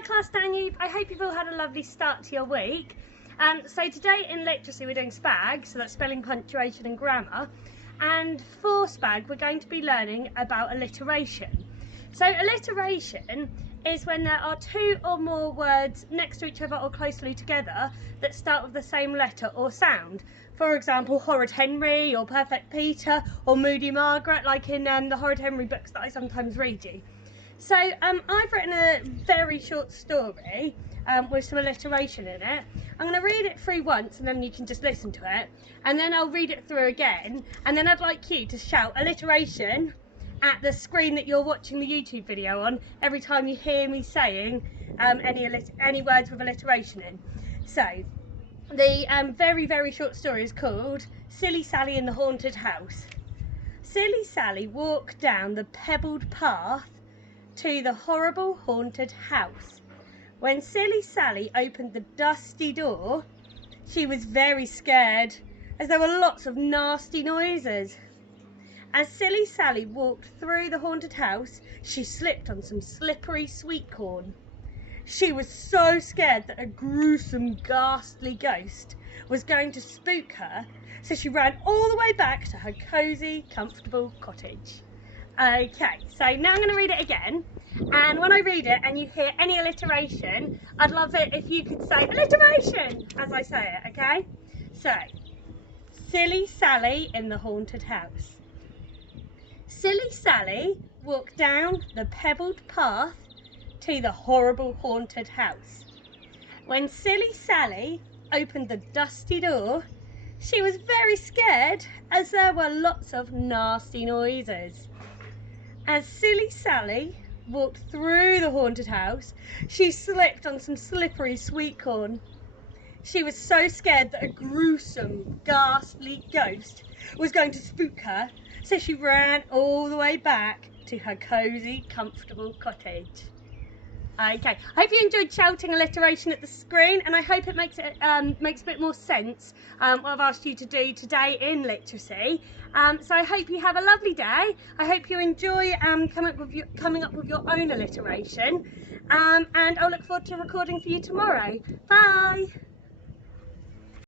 Hi class Danube, I hope you've all had a lovely start to your week. So today in literacy we're doing SPAG, so that's spelling, punctuation and grammar. And for SPAG we're going to be learning about alliteration. So alliteration is when there are two or more words next to each other or closely together that start with the same letter or sound. For example, Horrid Henry or Perfect Peter or Moody Margaret, like in the Horrid Henry books that I sometimes read you. So I've written a very short story with some alliteration in it. I'm going to read it through once and then you can just listen to it, and then I'll read it through again, and then I'd like you to shout alliteration at the screen that you're watching the YouTube video on every time you hear me saying any words with alliteration in. So the very short story is called Silly Sally in the Haunted House. Silly Sally walked down the pebbled path to the horrible haunted house. When Silly Sally opened the dusty door, she was very scared, as there were lots of nasty noises. As Silly Sally walked through the haunted house, she slipped on some slippery sweet corn. She was so scared that a gruesome, ghastly ghost was going to spook her, so she ran all the way back to her cosy, comfortable cottage. Okay, so now I'm going to read it again, and when I read it and you hear any alliteration, I'd love it if you could say alliteration as I say it, okay? So, Silly Sally in the haunted house. Silly Sally walked down the pebbled path to the horrible haunted house. When Silly Sally opened the dusty door, she was very scared, as there were lots of nasty noises. As Silly Sally walked through the haunted house, she slipped on some slippery sweet corn. She was so scared that a gruesome, ghastly ghost was going to spook her, so she ran all the way back to her cosy, comfortable cottage. Okay, I hope you enjoyed shouting alliteration at the screen, and I hope it makes a bit more sense what I've asked you to do today in literacy. So I hope you have a lovely day. I hope you enjoy coming up with your own alliteration, and I'll look forward to recording for you tomorrow. Bye.